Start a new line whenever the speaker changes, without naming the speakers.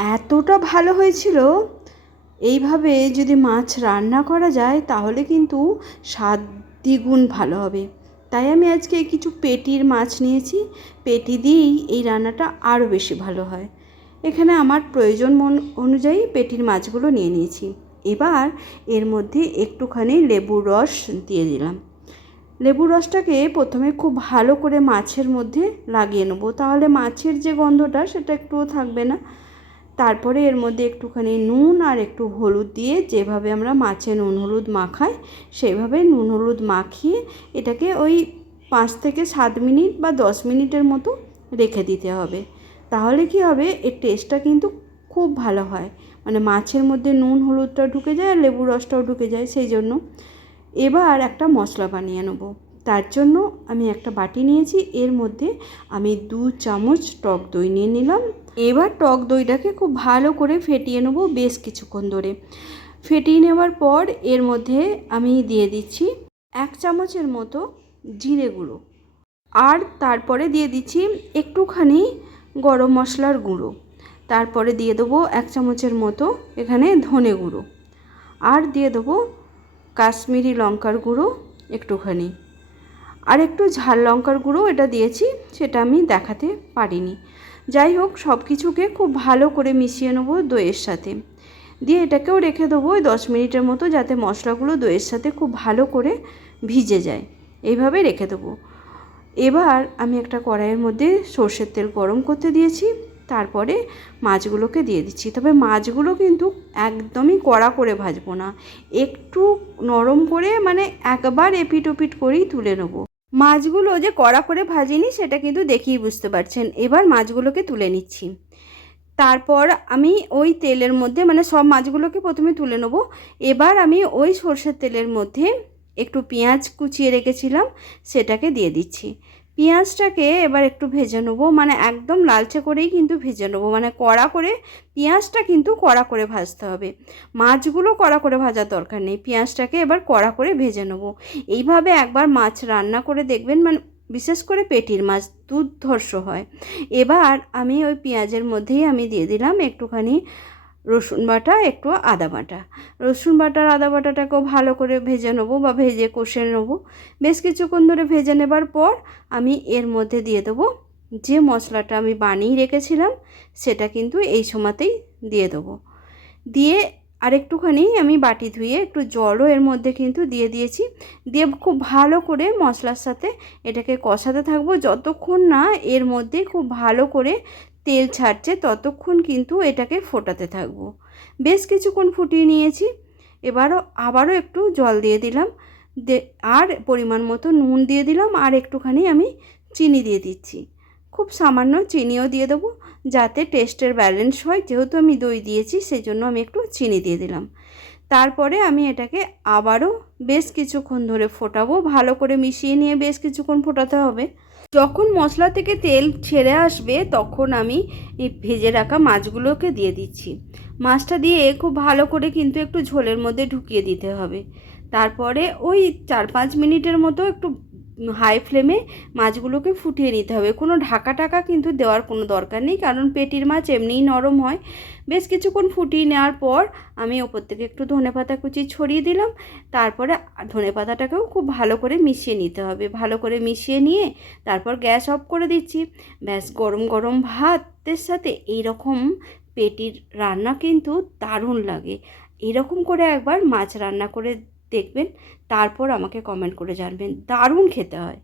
এতটা ভালো হয়েছিল? এইভাবে যদি মাছ রান্না করা যায়, তাহলে কিন্তু স্বাদ দ্বিগুণ ভালো হবে। তাই আমি আজকে কিছু পেটির মাছ নিয়েছি। পেটি দিয়েই এই রান্নাটা আরও বেশি ভালো হয়। এখানে আমার প্রয়োজন মন অনুযায়ী পেটির মাছগুলো নিয়ে নিয়েছি। এবার এর মধ্যে একটুখানি লেবুর রস দিয়ে দিলাম। লেবুর রসটাকে প্রথমে খুব ভালো করে মাছের মধ্যে লাগিয়ে নেব। তাহলে মাছের যে গন্ধটা, সেটা একটুও থাকবে না। তারপরে এর মধ্যে একটুখানি নুন আর একটু হলুদ দিয়ে যেভাবে আমরা মাছে নুন হলুদ মাখাই সেইভাবে নুন হলুদ মাখিয়ে এটাকে ওই পাঁচ থেকে সাত মিনিট বা দশ মিনিটের মতো রেখে দিতে হবে। তাহলে কি হবে? এর টেস্টটা কিন্তু খুব ভালো হয়। মানে মাছের মধ্যে নুন হলুদটাও ঢুকে যায় আর লেবু রসটাও ঢুকে যায়, সেই জন্য। এবার একটা মশলা বানিয়ে নেব। তার জন্য আমি একটা বাটি নিয়েছি। এর মধ্যে আমি দু চামচ টক দই নিয়ে নিলাম। এবার টক দইটাকে খুব ভালো করে ফেটিয়ে নেব বেশ কিছুক্ষণ ধরে। ফেটিয়ে নেওয়ার পর এর মধ্যে আমি দিয়ে দিচ্ছি এক চামচের মতো জিরে গুঁড়ো। আর তারপরে দিয়ে দিচ্ছি একটুখানি গরম মশলার গুঁড়ো। তারপরে দিয়ে দেবো এক চামচের মতো এখানে ধনে গুঁড়ো। আর দিয়ে দেবো কাশ্মীরি লঙ্কার গুঁড়ো একটুখানি। আর একটু ঝাল লঙ্কার গুঁড়ো এটা দিয়েছি, সেটা আমি দেখাতে পারিনি। যাই হোক সব কিছুকে খুব ভালো করে মিশিয়ে নেব দইয়ের সাথে। দিয়ে এটাকেও রেখে দেবো ওই দশ মিনিটের মতো যাতে মশলাগুলো দইয়ের সাথে খুব ভালো করে ভিজে যায়। এইভাবে রেখে দেবো। এবার আমি একটা কড়াইয়ের মধ্যে সর্ষের তেল গরম করতে দিয়েছি, তারপরে মাছগুলোকে দিয়ে দিচ্ছি। তবে মাছগুলো কিন্তু একদমই কড়া করে ভাজবো না। একটু নরম করে মানে একবার এপিট ওপিট করেই তুলে নেব। মাছগুলো যে কড়া করে ভাজিনি সেটা কিন্তু দেখেই বুঝতে পারছেন। এবার মাছগুলোকে তুলে নিচ্ছি। তারপর আমি ওই তেলের মধ্যে মানে সব মাছগুলোকে প্রথমে তুলে নেব। এবার আমি ওই সর্ষের তেলের মধ্যে একটু পেঁয়াজ কুচিয়ে রেখেছিলাম, সেটাকে দিয়ে দিচ্ছি। পেঁয়াজটাকে এবার একটু ভেজে নেব। মানে একদম লালচে করেই কিন্তু ভেজে নেব। মানে কড়া করে, পেঁয়াজটা কিন্তু কড়া করে ভাজতে হবে। মাছগুলো কড়া করে ভাজার দরকার নেই। পেঁয়াজটাকে এবার কড়া করে ভেজে নেব। এইভাবে একবার মাছ রান্না করে দেখবেন মানে বিশেষ করে পেটির মাছ দুর্ধর্ষ হয়। এবার আমি ওই পেঁয়াজের মধ্যেই আমি দিয়ে দিলাম একটুখানি রসুন বাটা, একটু আদা বাটা। রসুন বাটার আদা বাটাটাকেও ভালো করে ভেজে নেব বা ভেজে কষে নেব। বেশ কিছুক্ষণ ধরে ভেজে নেবার পর আমি এর মধ্যে দিয়ে দেবো যে মশলাটা আমি বানিয়ে রেখেছিলাম, সেটা কিন্তু এই সময়তেই দিয়ে দেবো। দিয়ে আর আরেকটুখানি আমি বাটি ধুয়ে একটু জলও এর মধ্যে কিন্তু দিয়ে দিয়েছি। দিয়ে খুব ভালো করে মশলার সাথে এটাকে কষাতে থাকব। যতক্ষণ না এর মধ্যে খুব ভালো করে তেল ছাড়ছে, ততক্ষণ কিন্তু এটাকে ফোটাতে থাকব। বেশ কিছুক্ষণ ফুটিয়ে নিয়েছি, এবারও আবারও একটু জল দিয়ে দিলাম। আর পরিমাণ মতো নুন দিয়ে দিলাম, আর একটুখানি আমি চিনি দিয়ে দিচ্ছি। খুব সামান্য চিনিও দিয়ে দেবো, যাতে টেস্টের ব্যালেন্স হয়। যেহেতু আমি দই দিয়েছি সেই জন্য আমি একটু চিনি দিয়ে দিলাম। তারপরে আমি এটাকে আবারও বেশ কিছুক্ষণ ধরে ফোটাবো। ভালো করে মিশিয়ে নিয়ে বেশ কিছুক্ষণ ফোটাতে হবে। যখন মশলা থেকে তেল ছেড়ে আসবে, তখন আমি ভেজে রাখা মাছগুলোকে দিয়ে দিচ্ছি। মাছটা দিয়ে খুব ভালো করে কিন্তু একটু ঝোলের মধ্যে ঢুকিয়ে দিতে হবে। তারপরে ওই চার পাঁচ মিনিটের মতো একটু হাই ফ্লেমে মাছগুলোকে ফুটিয়ে নিতে হবে। কোনো ঢাকা টাকা কিন্তু দেওয়ার কোনো দরকার নেই, কারণ পেটির মাছ এমনিই নরম হয়। বেশ কিছুক্ষণ ফুটিয়ে নেওয়ার পর আমি ওপর থেকে একটু ধনে পাতা কুচি ছড়িয়ে দিলাম। তারপরে ধনে পাতাটাকেও খুব ভালো করে মিশিয়ে নিতে হবে। ভালো করে মিশিয়ে নিয়ে তারপর গ্যাস অফ করে দিচ্ছি। ব্যাস, গরম গরম ভাতের সাথে এই রকম পেটির রান্না কিন্তু দারুণ লাগে। এরকম করে একবার মাছ রান্না করে দেখবেন তারপর আমাকে কমেন্ট করে জানবেন। দারুণ খেতে হয়।